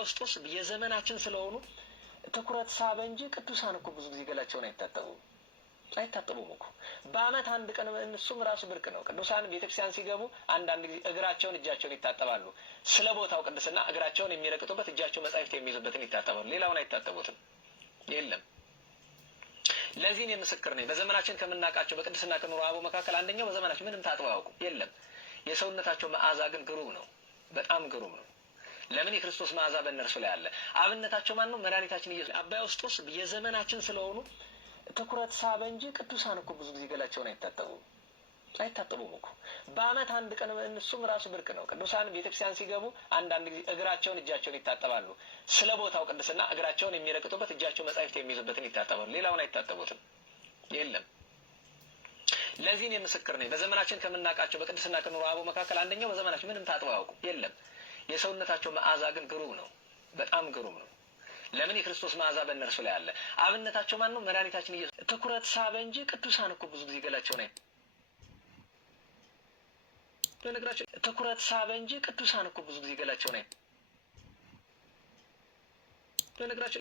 ውስጥ የዘመናችን ስለሆኑ ትኩረት ሳበ እንጂ ቅዱሳን እኮ ብዙ ጊዜ ገላቸውን አይታጠቡም እኮ በአመት አንድ ቀን እሱም ራሱ ብርቅ ነው። ቅዱሳን ቤተክርስቲያን ሲገቡ አንዳንድ ጊዜ እግራቸውን እጃቸውን ይታጠባሉ። ስለ ቦታው ቅድስና እግራቸውን የሚረግጡበት እጃቸው መጻሕፍት የሚይዙበትን ይታጠባሉ። ሌላውን አይታጠቡትም። የለም። ለዚህም የምስክር ነኝ። በዘመናችን ከምናውቃቸው በቅድስና ከኖሩ አበው መካከል አንደኛው በዘመናችን ምንም ታጥበው አያውቁም። የለም። የሰውነታቸው መዓዛ ግን ግሩም ነው። በጣም ግሩም ነው። ለምን? የክርስቶስ መዓዛ በእነርሱ ላይ አለ። አብነታቸው ማን ነው? መድኃኒታችን ኢየሱስ። አባ ዮስጦስ የዘመናችን ስለሆኑ ትኩረት ሳበ እንጂ ቅዱሳን እኮ ብዙ ጊዜ ገላቸውን አይታጠቡም እኮ በአመት አንድ ቀን እሱም ራሱ ብርቅ ነው። ቅዱሳን ቤተክርስቲያን ሲገቡ አንዳንድ ጊዜ እግራቸውን እጃቸውን ይታጠባሉ። ስለ ቦታው ቅድስና እግራቸውን የሚረግጡበት እጃቸው መጻሕፍት የሚይዙበትን ይታጠባሉ። ሌላውን አይታጠቡትም። የለም። ለዚህም የምስክር ነኝ። በዘመናችን ከምናውቃቸው በቅድስና ከኖሩ አበው መካከል አንደኛው በዘመናችን ምንም ታጥበው አያውቁም። የለም። የሰውነታቸው መዓዛ ግን ግሩም ነው። በጣም ግሩም ነው። ለምን? የክርስቶስ መዓዛ በእነርሱ ላይ አለ። አብነታቸው ማን ነው? መድኃኒታችን ኢየሱስ። ትኩረት ሳበ እንጂ ቅዱሳን እኮ ብዙ ጊዜ ገላቸውን በነገራችን ትኩረት ሳበ እንጂ ቅዱሳን እኮ ብዙ ጊዜ ገላቸውን በነገራችን